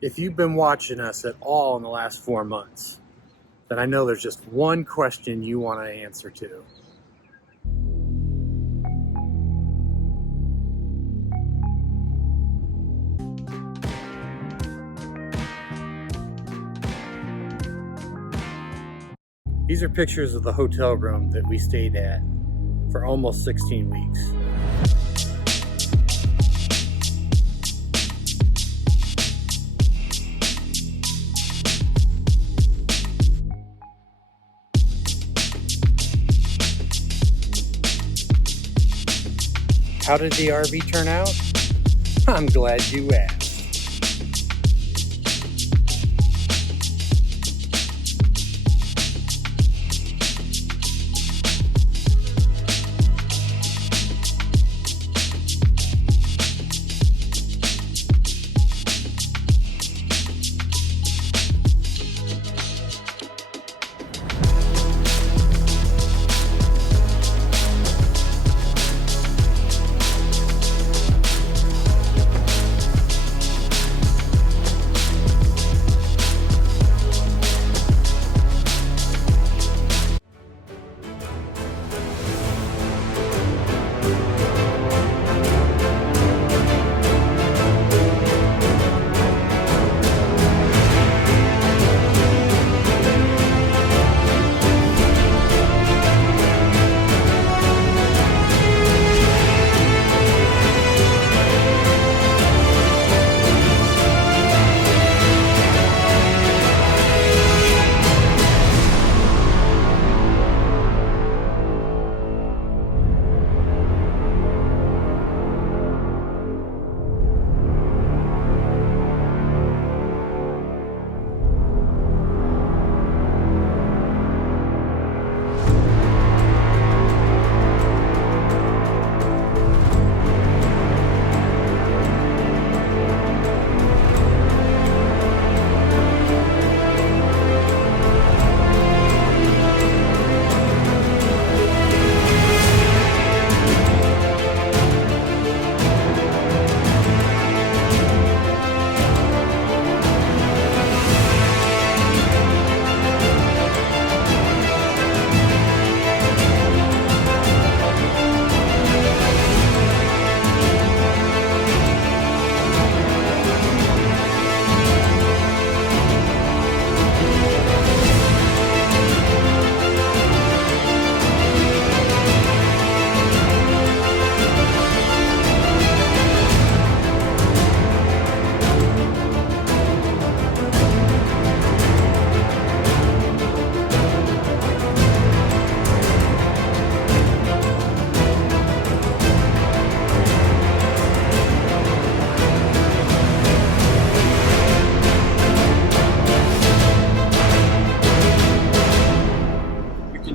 If you've been watching us at all in the last 4 months, then I know there's just one question you want to answer to. These are pictures of the hotel room that we stayed at for almost 16 weeks. How did the RV turn out? I'm glad you asked.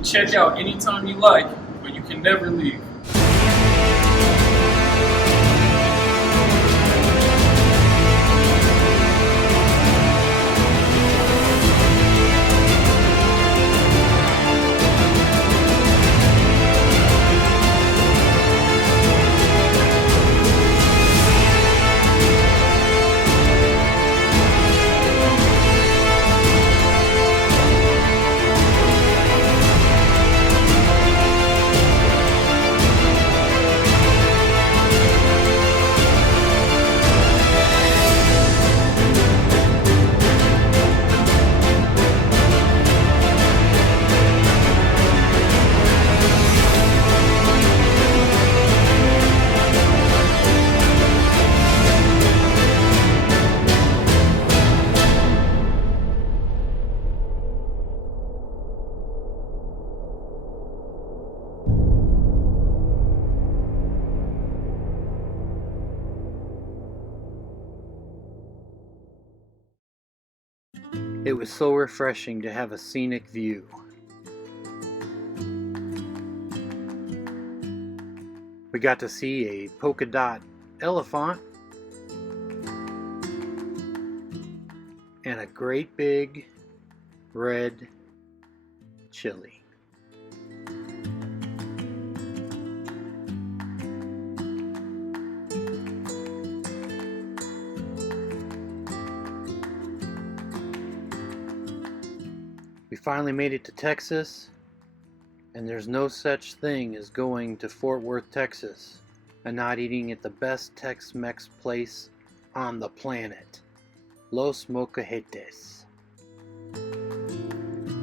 Check out anytime you like, but you can never leave. It was so refreshing to have a scenic view. We got to see a polka dot elephant and a great big red chili. We finally made it to Texas, and there's no such thing as going to Fort Worth, Texas, and not eating at the best Tex-Mex place on the planet, Los Molcajetes.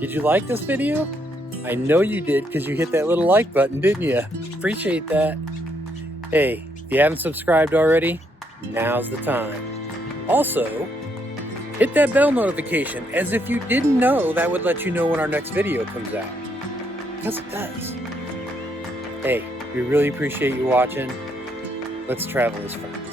Did you like this video? I know you did because you hit that little like button, didn't you? Appreciate that. Hey, if you haven't subscribed already, now's the time. Also, hit that bell notification, as if you didn't know that would let you know when our next video comes out. Because it does. Hey, we really appreciate you watching. Let's travel as friends.